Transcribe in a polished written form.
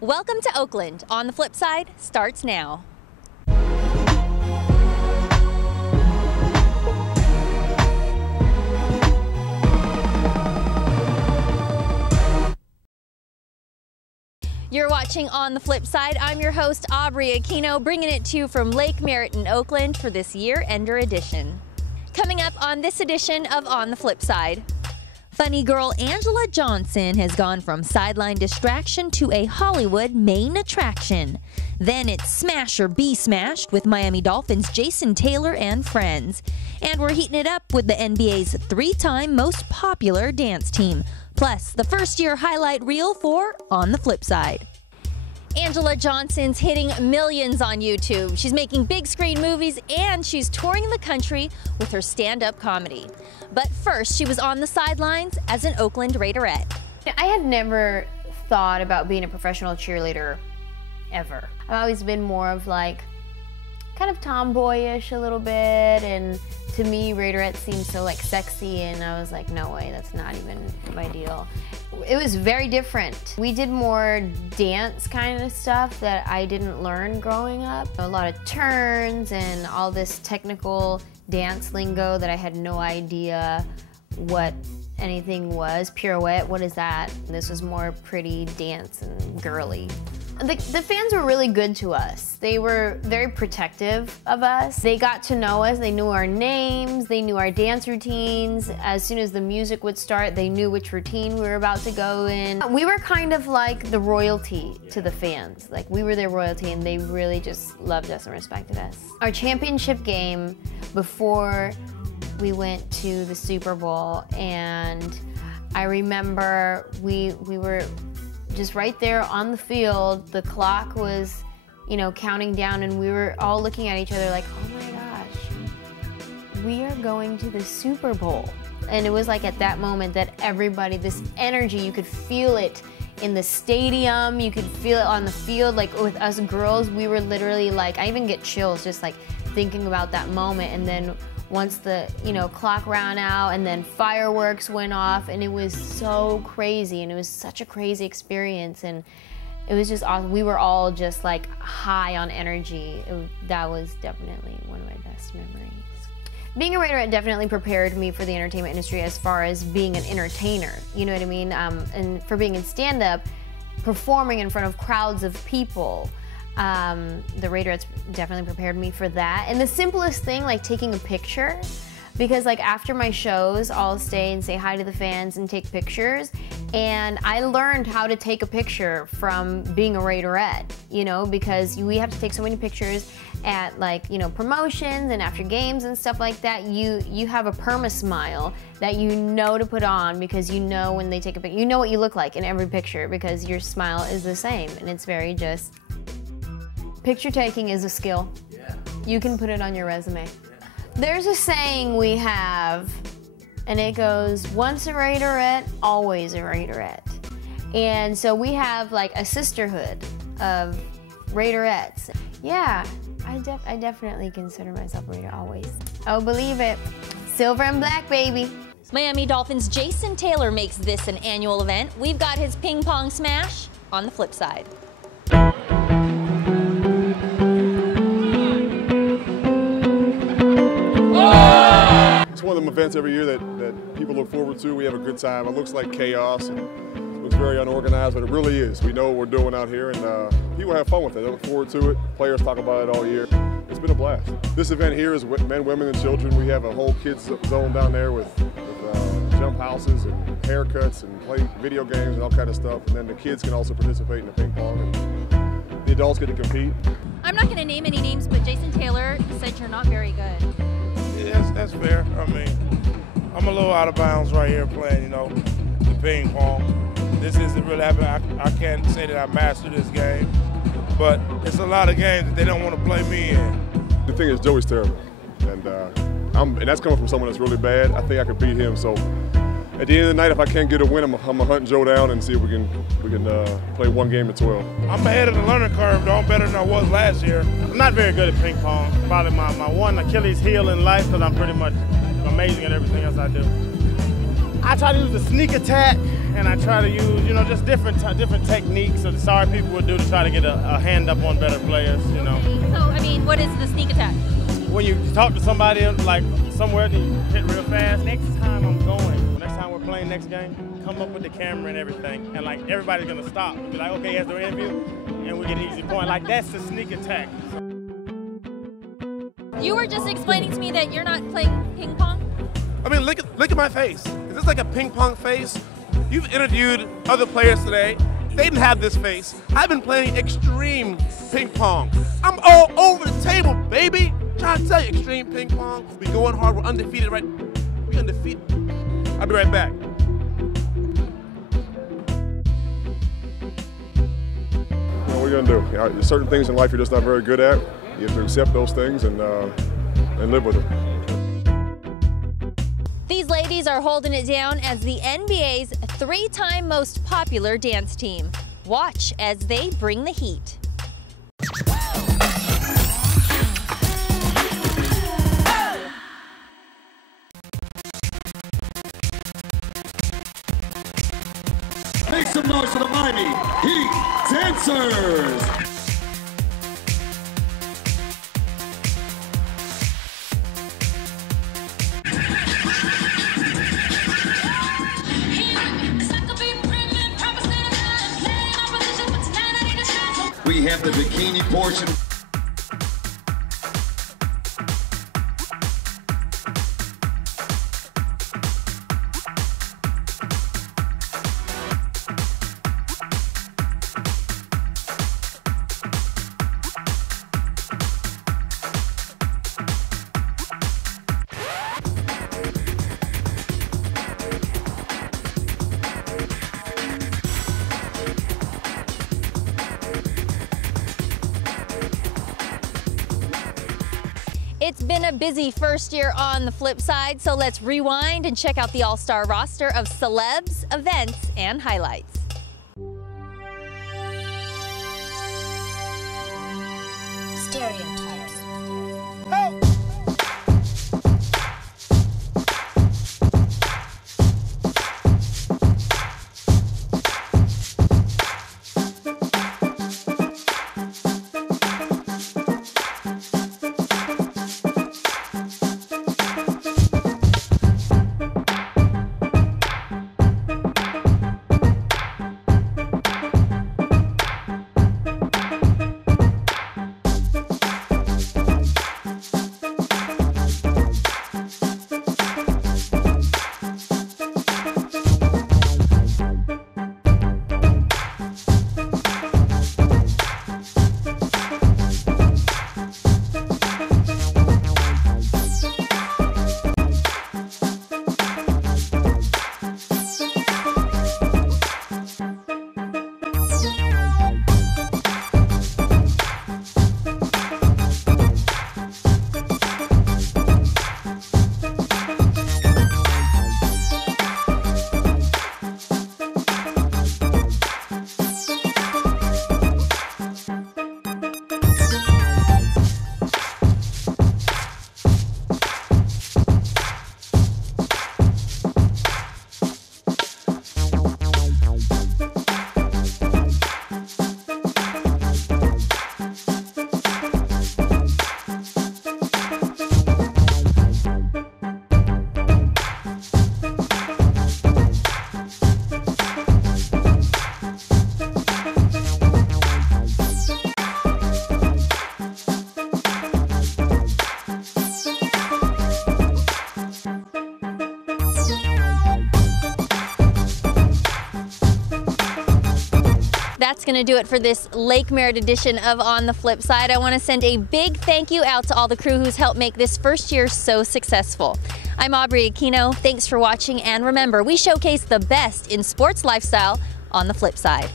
Welcome to Oakland. On the Flip Side starts now. You're watching On the Flip Side. I'm your host, Aubrey Aquino, bringing it to you from Lake Merritt in Oakland for this year-ender edition. Coming up on this edition of On the Flip Side, funny girl Anjelah Johnson has gone from sideline distraction to a Hollywood main attraction. Then it's Smash or Be Smashed with Miami Dolphins Jason Taylor and friends. And we're heating it up with the NBA's three-time most popular dance team. Plus, the first-year highlight reel for On the Flip Side. Anjelah Johnson's hitting millions on YouTube. She's making big screen movies and she's touring the country with her stand-up comedy. But first, she was on the sidelines as an Oakland Raiderette. I had never thought about being a professional cheerleader, ever. I've always been more of like, kind of tomboyish a little bit, and to me, Raiderette seemed so like sexy, and I was like, no way, that's not even my deal. It was very different. We did more dance kind of stuff that I didn't learn growing up. A lot of turns and all this technical dance lingo that I had no idea what anything was. Pirouette, what is that? This was more pretty dance and girly. The fans were really good to us. They were very protective of us. They got to know us. They knew our names. They knew our dance routines. As soon as the music would start, they knew which routine we were about to go in. We were kind of like the royalty to the fans. Like, we were their royalty, and they really just loved us and respected us. Our championship game before we went to the Super Bowl, and I remember we were just right there on the field. The clock was, you know, counting down, and we were all looking at each other like, oh my gosh, we are going to the Super Bowl. And it was like at that moment that everybody, this energy, you could feel it in the stadium, you could feel it on the field. Like with us girls, we were literally like, I even get chills just like thinking about that moment. And then once the, you know, clock ran out and then fireworks went off, and it was so crazy, and it was such a crazy experience, and it was just awesome. We were all just like high on energy. That was definitely one of my best memories. Being a Raiderette definitely prepared me for the entertainment industry as far as being an entertainer, you know what I mean? And for being in stand-up, performing in front of crowds of people. The Raiderettes definitely prepared me for that. And the simplest thing, like taking a picture, because like after my shows, I'll stay and say hi to the fans and take pictures. And I learned how to take a picture from being a Raiderette, you know, because we have to take so many pictures at like, you know, promotions and after games and stuff like that. You have a perma-smile that you know to put on, because you know when they take a picture, you know what you look like in every picture because your smile is the same, and it's very just... Picture taking is a skill. Yeah. You can put it on your resume. Yeah. There's a saying we have, and it goes, once a Raiderette, always a Raiderette. And so we have like a sisterhood of Raiderettes. Yeah, I definitely consider myself a Raider always. Oh, believe it. Silver and black, baby. Miami Dolphins Jason Taylor makes this an annual event. We've got his Ping Pong Smash on the Flip Side. It's one of them events every year that people look forward to. We have a good time. It looks like chaos and it looks very unorganized, but it really is. We know what we're doing out here, and people have fun with it. They look forward to it. Players talk about it all year. It's been a blast. This event here is men, women, and children. We have a whole kids zone down there with jump houses and haircuts and play video games and all kind of stuff. And then the kids can also participate in the ping pong, and the adults get to compete. I'm not going to name any names, but Jason Taylor said you're not very good. Yeah, that's fair. I mean, I'm a little out of bounds right here playing, you know, the ping pong. This isn't really happening. I can't say that I mastered this game, but it's a lot of games that they don't want to play me in. The thing is, Joey's terrible, and that's coming from someone that's really bad. I think I could beat him. So at the end of the night, if I can't get a win, I'm gonna hunt Joe down and see if we can play one game at 12. I'm ahead of the learning curve, though. I'm better than I was last year. I'm not very good at ping pong. Probably my one Achilles heel in life, because I'm pretty much amazing at everything else I do. I try to use the sneak attack and I try to use, you know, just different techniques that sorry people would do to try to get a hand up on better players, you know. So, I mean, what is the sneak attack? When you talk to somebody like somewhere, then you hit real fast. Next time we're playing next game, come up with the camera and everything, and like everybody's gonna stop and be like, okay, here's the interview, and we get an easy point. Like that's the sneak attack. You were just explaining to me that you're not playing ping pong? I mean, look at my face. Is this like a ping pong face? You've interviewed other players today. They didn't have this face. I've been playing extreme ping pong. I'm all over the table, baby. Trying to tell you, extreme ping pong. We going hard. We're undefeated, right? We undefeated. I'll be right back. What are we gonna do? There's certain things in life you're just not very good at. You have to accept those things and live with them. These ladies are holding it down as the NBA's 3-time most popular dance team. Watch as they bring the heat. Make some noise for the Miami Heat Dancers! We have the bikini portion. It's been a busy first year on the flip side, so let's rewind and check out the all-star roster of celebs, events, and highlights. Stereotypes. Help! That's going to do it for this Lake Merritt edition of On the Flip Side. I want to send a big thank you out to all the crew who's helped make this first year so successful. I'm Aubrey Aquino. Thanks for watching, and remember, we showcase the best in sports lifestyle on the flip side.